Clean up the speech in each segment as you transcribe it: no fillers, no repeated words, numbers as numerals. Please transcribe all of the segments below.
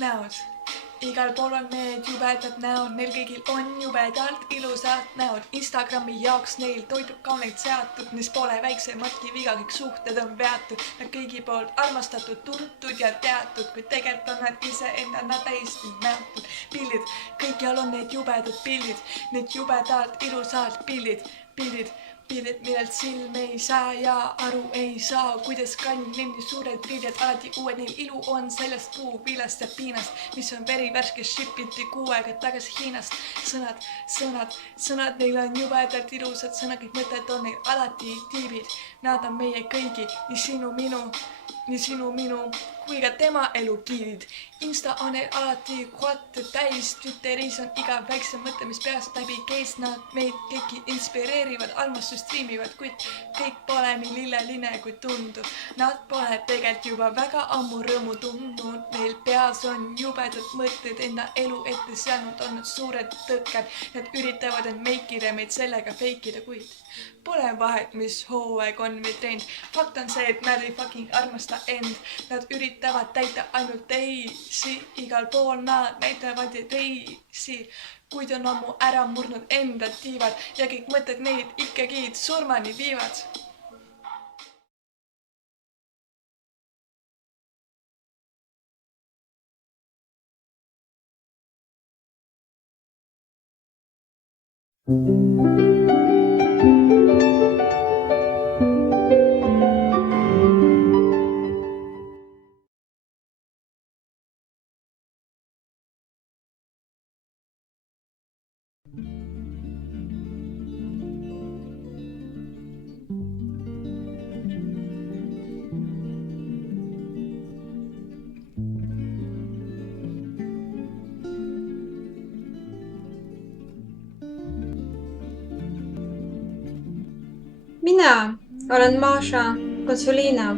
Näod. Igal pool on need jubedad näod, neil kõigil on jubedalt ilusad näod. Instagrami jaoks neil toidub kauneid seatud, neis pole väiksematki viga, kõik suhted on veatud. Nad kõigi poolt armastatud, tuntud ja teatud, kuid tegelikult on nad iseendana täiesti näotud. Pildid, kõikjal on need jubedad pildid, need jubedalt ilusad pildid, millelt silm ei saa ja aru ei saa, kuidas kannil nii suured riided, alati uued, neil ilu on sellest puuvilast ja piinast, mis on verivärskes shipiti 6 aega tagasi Hiinast. Sõnad, neil on jubedalt ilusad sõnad, kõik mõtted on neil alati tiibid. Nad on meie kõigi, nii sinu, minu kui ka tema elu giidid. Insta on neil alati kvatte täis, Twitteris on iga väikse mõte, mis peast läbi käis. Nad meid kõiki inspireerivad, armastust striimivad, kuid kõik pole nii lilleline kui tundub. Nad pole tegelikult juba väga ammu rõõmu tundnud, neil peas on jubedad mõtted, enda elu ette seadnud on nad suured tõkked. Nad üritavad end meikida, meid sellega feikida, kuid pole vahet, mis hooaeg on või trend. Fakt on see, et nad ei fucking armasta end. Nad üritavad täita ainult teisi, igal pool nad näitavad teisi, kuid on ammu ära murdnud enda tiivad ja kõik mõtted neid ikkagi surmani viivad. Mina olen Maša Konsulina,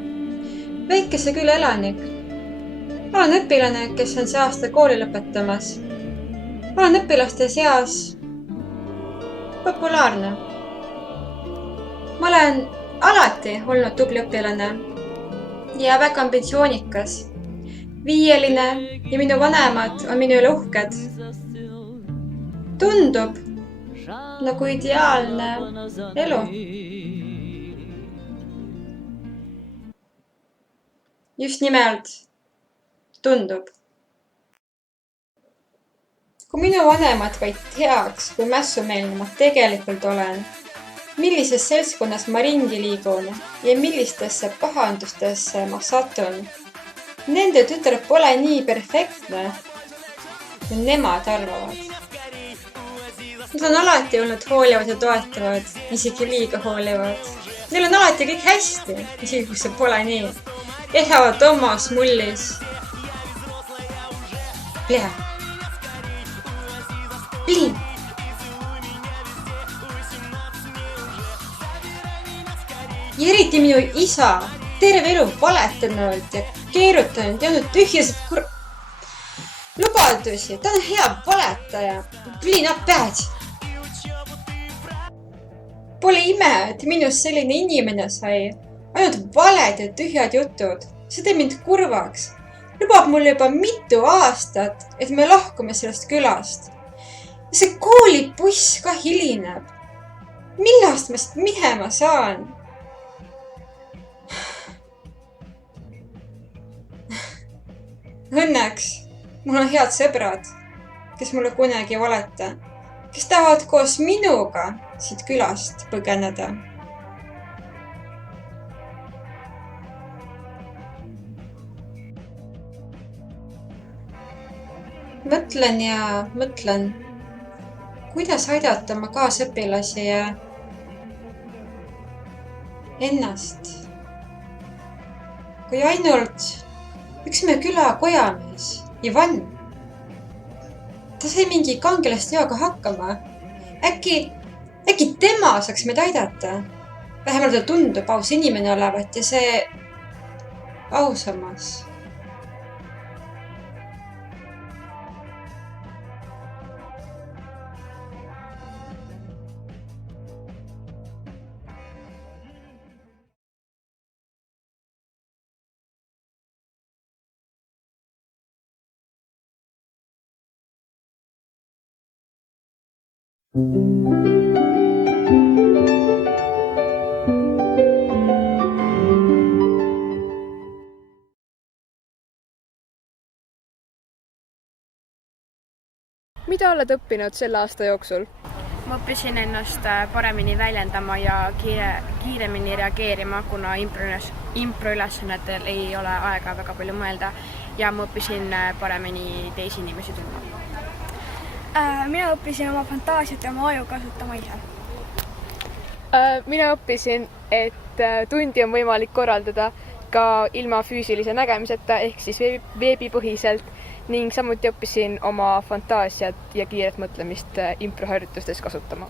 väikese küla elanik. Olen õpilane, kes on see aasta kooli lõpetamas. Olen õpilaste seas populaarne. Ma olen alati olnud tubli õpilane ja väga ambitsioonikas. 5 ja minu vanemad on minu üle uhked. Tundub nagu ideaalne elu. Just nimelt tundub. Kui minu vanemad vaid teaks, kui mässumeelne ma tegelikult olen, millises seltskonnas ma ringi liigun ja millistesse pahandustesse ma satun. Nende tütar pole nii perfektne, kui nemad arvavad. Nad on alati olnud hoolivad ja toetavad, isegi liiga hoolivad. Neil on alati kõik hästi, isegi kui see pole nii. Elavad omas mullis. Bliin. Ja eriti minu isa, terve elu valetanud ja keerutanud ja olnud tühjased lubadusi. Ta on hea valetaja. Bliin apääd. Pole ime, et minust selline inimene sai. Ainult valed ja tühjad jutud. See teeb mind kurvaks. Lubab mulle juba mitu aastat, et me lahkume sellest külast. Ja see koolibuss ka hilineb. Millast ma siit minema saan? Õnneks mul on head sõbrad, kes mulle kunagi ei valeta. kes tahavad koos minuga siit külast põgeneda. Mõtlen ja mõtlen, kuidas aidata oma kaasõpilasi ja ennast. Kui ainult üks meie küla kojamees, Ivan, ta sai mingi kangelasteoga hakkama. Äkki tema saaks meid aidata. Vähemalt ta tundub aus inimene olevat ja see ausamas. Mida oled õppinud selle aasta jooksul? Ma õppisin ennast paremini väljendama ja kiiremini reageerima, kuna improülesannetel ei ole aega väga palju mõelda ja ma õppisin paremini teisi inimesi tundma. Mina õppisin oma fantaasiat ja oma aju kasutama ise. Mina õppisin, et tundi on võimalik korraldada ka ilma füüsilise nägemiseta ehk siis veebipõhiselt ning samuti õppisin oma fantaasiat ja kiiret mõtlemist improharjutustes kasutama.